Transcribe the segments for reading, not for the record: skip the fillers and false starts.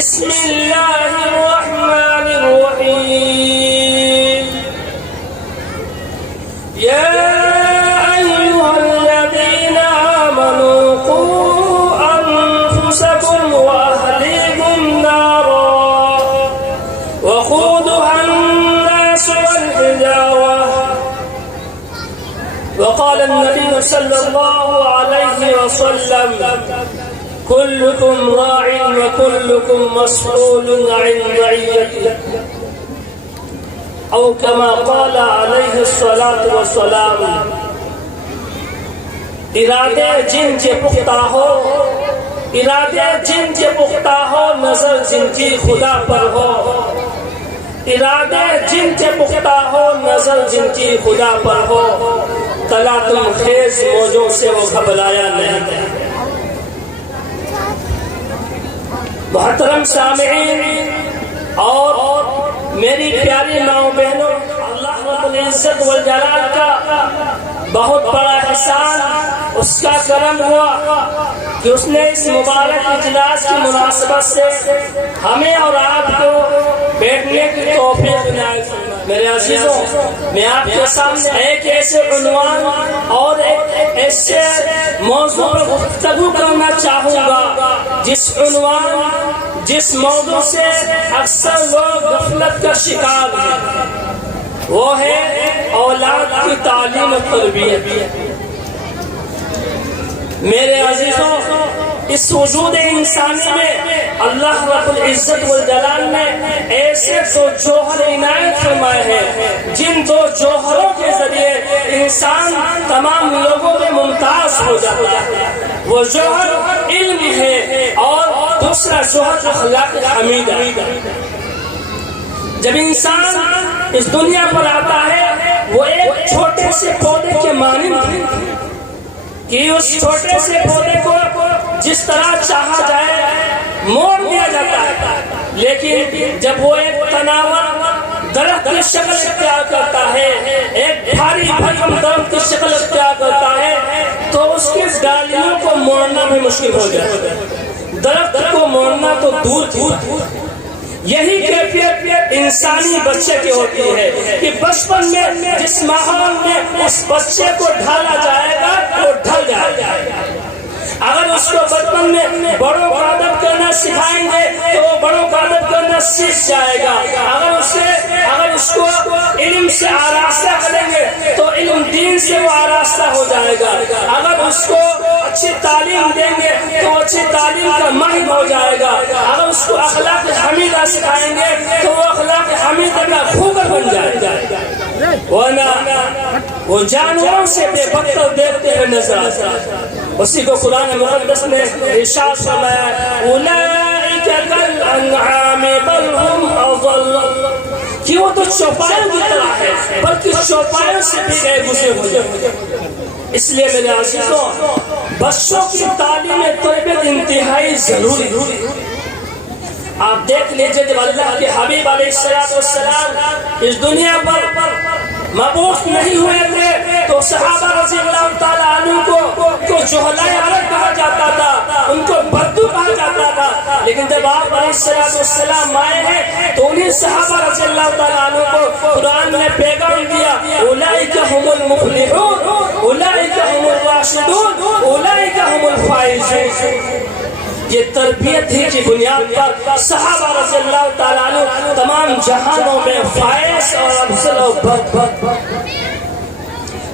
بسم اللہ الرحمن الرحیم یا ایہا الذین آمنوا قوا انفسکم واہلیکم نارا وقودها الناس والحجارة وقال النبي صلى الله عليه وسلم كلكم راع وكلكم مسؤول عن رعيته أو كما قال عليه الصلاة والسلام ارادے جن کے پختہ ہو ارادے جن کے پختہ ہو نظر جن کی خدا پر ہو ارادے جن کے پختہ ہو نظر جن کی خدا پر ہو تلاطم خیز موجوں سے وہ گھبرایا نہیں ہے۔ محترم سامعین اور میری پیاری ماؤں بہنوں، اللہ رب العزت والجلال کا بہت بڑا احسان اس کا کرم ہوا کہ اس نے اس مبارک اجلاس کی مناسبت سے ہمیں اور آپ کو بیٹھنے کی توفیق عنایت فرمائی۔ میرے عزیزوں، میں آپ کے سامنے ایک ایسے عنوان اور ایک ایسے موضوع پر گفتگو کرنا چاہوں گا جس موضوع سے اکثر لوگ غفلت کا شکار ہیں، وہ ہے اولاد کی تعلیم و تربیت۔ میرے عزیزوں، اس وجود انسانی میں اللہ رب العزت والجلال نے ایسے دو جوہر عنایت فرمائے ہیں جن دو جوہروں کے ذریعے انسان تمام لوگوں میں ممتاز ہو جاتا ہے۔ وہ جوہر علم ہے اور دوسرا جوہر اخلاق حمیدہ۔ جب انسان اس دنیا پر آتا ہے وہ ایک چھوٹے سے پودے کے مانند ہے کہ اس چھوٹے سے پودے کو جس طرح چاہا جائے موڑ دیا جاتا ہے، لیکن جب وہ ایک تناور درخت کی شکل اختیار کرتا ہے، ایک بھاری بھرکم درخت کی شکل اختیار کرتا ہے، تو اس کی ڈالیوں کو موڑنا بھی مشکل ہو جاتا ہے، درخت کو موڑنا تو دور دور۔ یہی کیفیت انسانی بچے کی ہوتی ہے کہ بچپن میں جس ماحول میں اس بچے کو ڈھالا جائے گا وہ ڈھل جائے گا۔ اگر اس کو بچپن میں بڑوں کا ادب کرنا سکھائیں گے تو وہ بڑوں کا ادب کرنا سیکھ جائے گا۔ اگر اس کو علم سے آراستہ کریں گے تو علم دین سے وہ آراستہ ہو جائے گا۔ اگر اس کو اچھی تعلیم دیں گے تو اچھی تعلیم کا ماہر ہو جائے گا۔ اگر اس کو اخلاق حمیدہ سکھائیں گے تو وہ اخلاق حمیدہ کا خوگر بن جائے گا، ورنہ وہ جانوروں سے بے بدتر دیکھتے ہوئے نظر آتا ہے۔ اسی کو قرآن مقدس نے ارشاد فرمایا اولئک کالانعام بل هم اضل، کہ وہ تو چوپایوں کی طرح ہے بلکہ چوپایوں سے بھی گئے گزرے ہوئے۔ اس لیے میرے عزیزوں، بچوں کی تعلیم تربیت انتہائی ضروری ہے۔ آپ دیکھ لیجئے جب اللہ کے حبیب علیہ السلام اس دنیا پر مبعوث نہیں ہوئے تھے تو صحابہ رضی اللہ تعالیٰ عنہ کو جہلائے عرب کہا جاتا تھا، ان کو بدو کہا جاتا تھا، لیکن جب آپ علیہ السلام آئے ہیں تو انہیں صحابہ رضی اللہ تعالیٰ عنہ کو قرآن نے پیغام دیا اولئک هم المفلحون اولئک هم الراشدون اولئک هم الفائزون۔ یہ تربیت ہی کی بنیاد پر صحابہ رضی اللہ تعالیٰ عنہ تمام جہانوں میں فائز اور افضل و برتر۔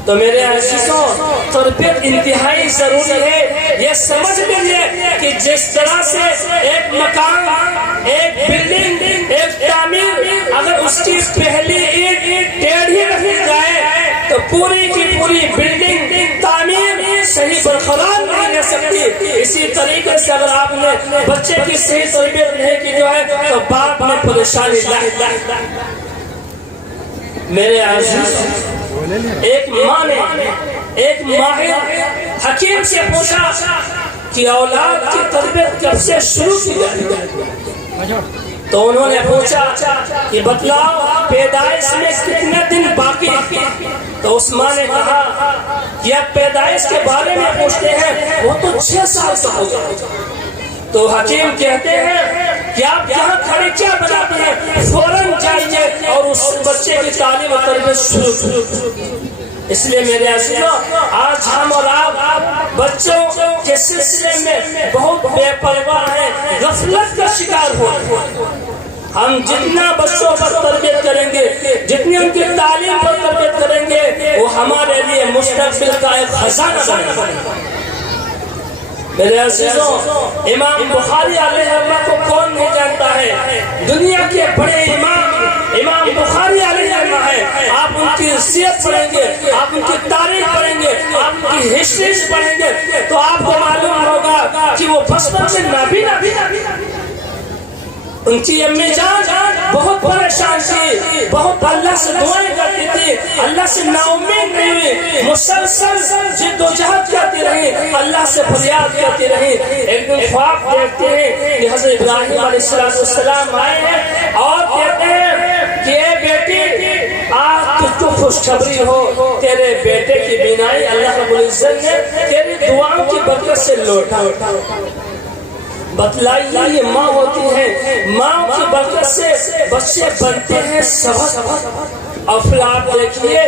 تو میرے عزیزوں، تربیت انتہائی ضروری ہے۔ یہ سمجھ لیجیے کہ جس طرح سے ایک مکان، ایک بلڈنگ، ایک تعمیر، اگر اس کی پہلی اینٹ ٹیڑھی رکھی جائے تو پوری کی پوری بلڈنگ تعمیر صحیح برقرار نہیں رہ سکتی۔ اسی طریقے سے اگر آپ نے بچے کی صحیح تربیت نہیں کی جو ہے تو باپ میں پریشانی لاحق۔ میرے عزیز، ایک ماں نے ایک ماہر حکیم سے پوچھا کہ اولاد کی تربیت کب سے شروع کی جائے؟ تو انہوں نے پوچھا کہ بتلاؤ پیدائش میں کتنے دن باقی؟ تو اس ماں نے کہا کہ اب پیدائش کے بارے میں پوچھتے ہیں، وہ تو 6 سال کا ہوگا۔ تو حکیم کہتے ہیں کہ آپ یہاں کھڑے کیا بناتے ہیں، فوراً جائیے اور اس بچے کی تعلیم و تربیت شروع کیجیے۔ اس لیے میرے عزیزوں، آج ہم اور آپ بچوں کے سلسلے میں بہت بے پرواہ ہیں، غفلت کا شکار ہو۔ ہم جتنا بچوں پر تربیت کریں گے، جتنی ان کی تعلیم پر تربیت کریں گے، وہ ہمارے لیے مستقبل کا ایک خزانہ بنے گا۔ میرے عزیزوں، امام بخاری علیہ رحمہ کو کون نہیں جانتا ہے؟ دنیا کے بڑے امام بخاری علیہ رحمہ ہے۔ آپ ان کی سیرت پڑھیں گے، آپ ان کی تاریخ پڑھیں گے، آپ ان کی ہسٹری پڑھیں گے تو آپ کو معلوم ہوگا کہ وہ بچپن سے نابینا، ان کی امی جان بہت پریشان تھی، بہت اللہ سے دعائیں کرتی تھی، اللہ سے نا امید نہیں ہوئی، مسلسل جد و جہد کرتی رہی، اللہ سے فریاد کرتی رہی۔ ایک دن خواب دیکھتے ہیں کہ حضرت ابراہیم علیہ السلام آئے ہیں اور کہتے ہیں کہ اے بیٹی، آج تجھ کو خوشخبری ہو، تیرے بیٹے کی بینائی اللہ رب العزت نے تیری دعاؤں کی برکت سے لوٹا۔ بتلائیے، یہ ماں ہوتی ہے، ماں کی برکت سے بچے بنتے ہیں سبق۔ اور پھر آپ دیکھیے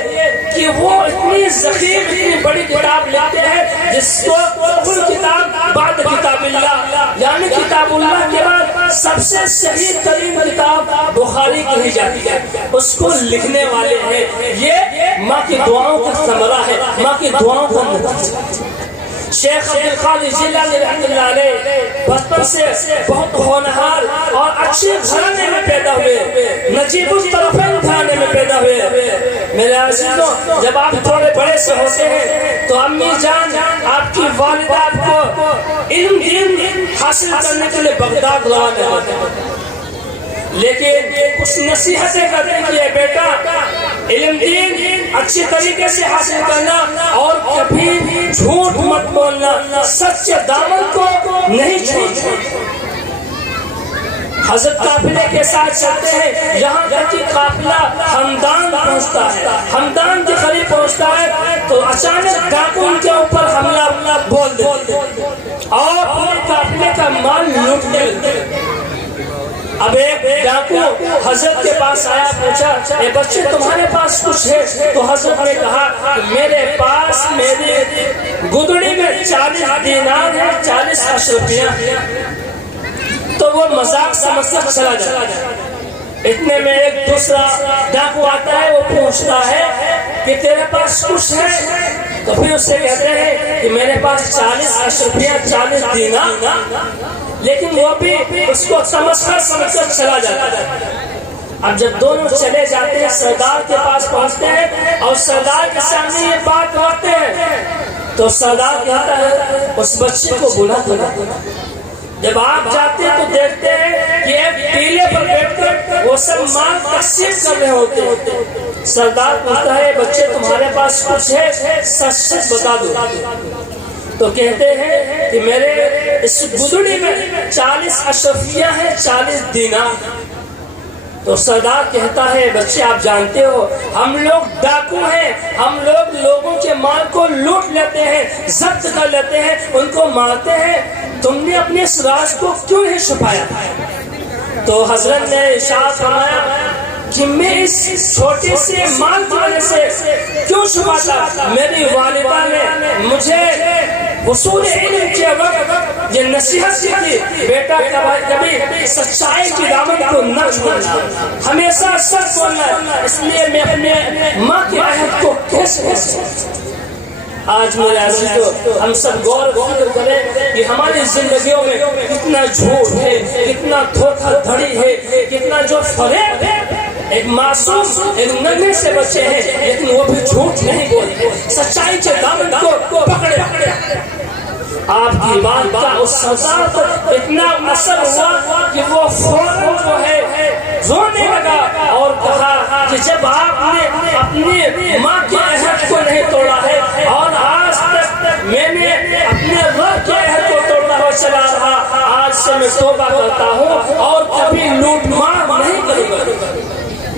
کہ وہ اتنی ذخیر، اتنی بڑی کتاب لکھتے ہیں جس کو کل کتاب بعد کتاب اللہ، یعنی کتاب اللہ کے بعد سب سے صحیح ترین کتاب بخاری کہی جاتی ہے۔ اس کو لکھنے والے ہیں، یہ ماں کی دعاؤں کا ثمرہ ہے، ماں کی دعاؤں کا نتیجہ۔ شیخ عبد القادر جیلانی رحمۃ اللہ علیہ بچپن سے بہت ہونہار اور اچھے گھرانے میں پیدا ہوئے، نجیب الطرفین گھرانے میں پیدا ہوئے۔ میرے عزیزوں، جب آپ تھوڑے بڑے سے ہوتے ہیں تو امی جان، آپ کی والدہ آپ کو علم دین حاصل کرنے کے لیے بغداد روانہ ہوتے ہیں، لیکن کچھ نصیحتیں کرتے ہیں کہ بیٹا، علم دین اچھی طریقے سے حاصل کرنا اور کبھی جھوٹ مت بولنا، سچ دامن کو نہیں چھوڑنا۔ حضرت قافلے کے ساتھ چلتے ہیں، یہاں تک کہ قافلہ ہمدان پہنچتا ہے، ہمدان کے قریب پہنچتا ہے تو اچانک ڈاکو ان کے اوپر حملہ بول دیتے اور پورے قافلے کا مال لوٹنے لگتے۔ اب ایک ڈاکو حضرت کے پاس آیا، پوچھا اے بچے تمہارے پاس کچھ ہے؟ تو حضرت نے کہا کہ میرے پاس میری گدڑی میں 40 دینار ہے، 40 اشرفیاں۔ تو وہ مذاق سمجھ کر چلا جاتا۔ اتنے میں ایک دوسرا ڈاکو آتا ہے، وہ پوچھتا ہے کہ تیرے پاس کچھ ہے؟ تو پھر اس سے کہتے ہیں کہ میرے پاس 40 اشرفیاں، 40 دینار، لیکن وہ بھی اس کو سمجھ کر چلا جاتا ہے۔ اب جب دونوں چلے جاتے ہیں، سردار کے پاس پہنچتے ہیں اور سردار کے سامنے یہ بات کرتے ہیں تو سردار کہتا ہے اس بچے کو بلا دو۔ جب آپ جاتے ہیں تو دیکھتے ہیں کہ ایک ٹیلے پر بیٹھ کر وہ سب مال تقسیم کر رہے ہوتے ہیں۔ سردار پوچھتا ہے بچے تمہارے پاس کچھ ہے؟ سچ سچ بتا دو۔ تو کہتے ہیں کہ میرے اس گدڑی میں 40 اشرفیاں ہیں، 40 دینار۔ تو سردار کہتا ہے بچے آپ جانتے ہو ہم لوگ ڈاکو ہیں، ہم لوگ لوگوں کے مال کو لوٹ لیتے ہیں، ضبط کر لیتے ہیں، ان کو مارتے ہیں، تم نے اپنے اس راز کو کیوں نہیں چھپایا؟ تو حضرت نے ارشاد فرمایا کہ میں اس چھوٹے سے مال کی وجہ سے کیوں چھپاتا؟ میری والدہ نے مجھے حصول علم کے وقت یہ نصیحت کی تھی، بیٹا کبھی سچائی کی دامن کو نہ چھوڑنا، ہمیشہ سچ بولنا۔ اس لیے میں اپنے ماں کے عہد کو کیسے آج میرے عزیزو ہم سب غور و فکر کریں کہ ہماری زندگیوں میں کتنا جھوٹ ہے، کتنا دھوکہ دھڑی ہے، کتنا جو فریب ہے۔ ایک معصوم ایک ننھے سے بچے ہیں لیکن وہ بھی جھوٹ نہیں بولتے، سچائی کے دامن کو پکڑے۔ آپ کی بات کا اس سردار پر اتنا اثر ہوا کہ وہ فوراً جو ہے رونے لگا اور کہا کہ جب آپ نے اپنی ماں کے عہد کو نہیں توڑا ہے اور آج تک میں نے اپنے رب کے عہد کو توڑنا ہوا چلا رہا، آج سے میں توبہ کرتا ہوں اور کبھی لوٹ مار نہیں کروں گا۔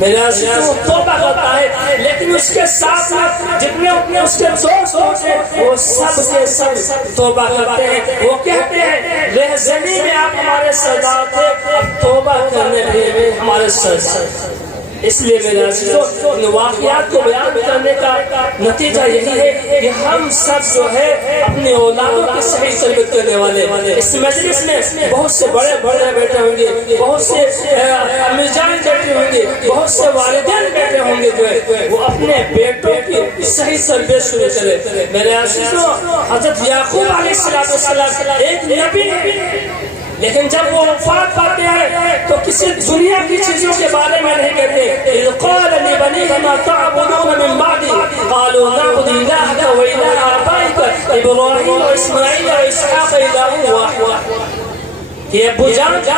میرے عزیزوں وہ توبہ کرتا ہے، لیکن اس کے ساتھ ساتھ جتنے اپنے اس کے دوست ہوتے ہیں وہ سب کے سب توبہ کرتے ہیں۔ وہ کہتے ہیں رہزنی میں آپ ہمارے سردار تھے، اب توبہ کرنے میں ہمارے سردار۔ اس لیے میرے عزیزوں ان واقعات کو بیان کرنے کا نتیجہ یہی ہے کہ ہم سب جو ہے اپنے اولادوں کی صحیح تربیت کرنے والے۔ اس مجلس میں بہت سے بڑے بڑے بیٹھے ہوں گے، بہت سے امی جان بیٹھے ہوں گے، بہت سے والدین بیٹھے ہوں گے جو ہے وہ اپنے بیٹوں کی صحیح تربیت شروع کرے۔ میرے عزیزوں حضرت یعقوب علیہ السلام ایک نبی ہے، لیکن جب وہ وفات پاتے ہیں تو کسی دنیا کی چیزوں کے بارے میں نہیں کہتے۔ اذ قال لبنيه ما تعبدون من بعدي قالوا نعبد الهك واله ابائك ابراهيم واسماعيل واسحاق اله واحد۔ کہ ابو جان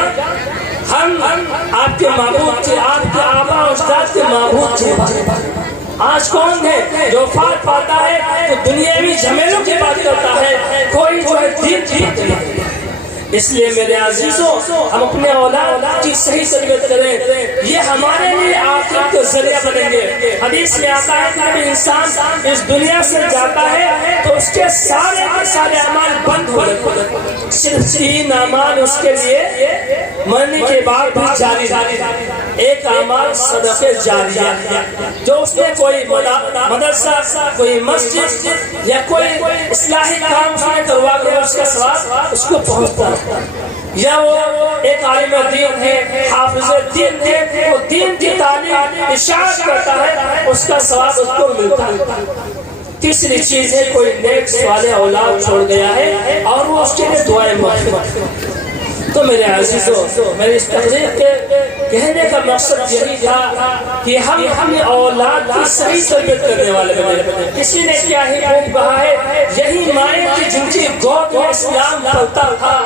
ہم آپ کے معبود تھے، آپ کے آبا و اجداد کے معبود تھے۔ آج کون ہے جو وفات پاتا ہے تو دنیاوی جھمیلوں کی بات کرتا ہے، کوئی جو ہے دین کی بات نہیں۔ اس لیے میرے عزیزوں ہم اپنے اولاد کی صحیح تربیت کریں، یہ ہمارے لیے آخرت کا ذریعہ بنیں گے۔ حدیث میں آتا ہے کہ جب انسان اس دنیا سے جاتا ہے تو اس کے سارے کے سارے اعمال بند ہو جاتے ہیں، صرف 3 اعمال اس کے لیے مرنے کے بعد بھی جاری رہے۔ ایک اعمال صدقہ جاریہ، جو اس نے کوئی مدرسہ، کوئی مسجد یا کوئی اصلاحی کام کروا کے اس کا ثواب اس کو پہنچتا ہے، یا وہ ایک عالم دین ہے، حافظ دین ہے، وہ دین کی تعلیم اشاعت کرتا ہے، اس کا ثواب اس کو ملتا ہے۔ تیسری چیز ہے کوئی نیک صالح اولاد چھوڑ گیا ہے اور وہ اس کے لیے دعائیں مغفرت۔ تو میرے عزیزوں میری اس تقریر کے کہنے کا مقصد یہی تھا کہ ہم اپنی اولاد کی صحیح تربیت کرنے والے بنے۔ کسی نے کیا ہی خوب کہا ہے، یہی مائیں تھی جن کی گود میں اسلام پلتا تھا،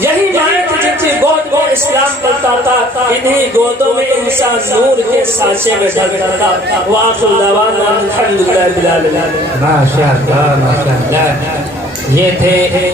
یہی مائیں تھی جن کی گود میں اسلام پلتا تھا، انہی گودوں میں انسان نور کے سانچے میں ڈھلتا تھا۔ وآخر دعوانا الحمدللہ رب العالمین۔ ماشاءاللہ ماشاءاللہ، یہ تھے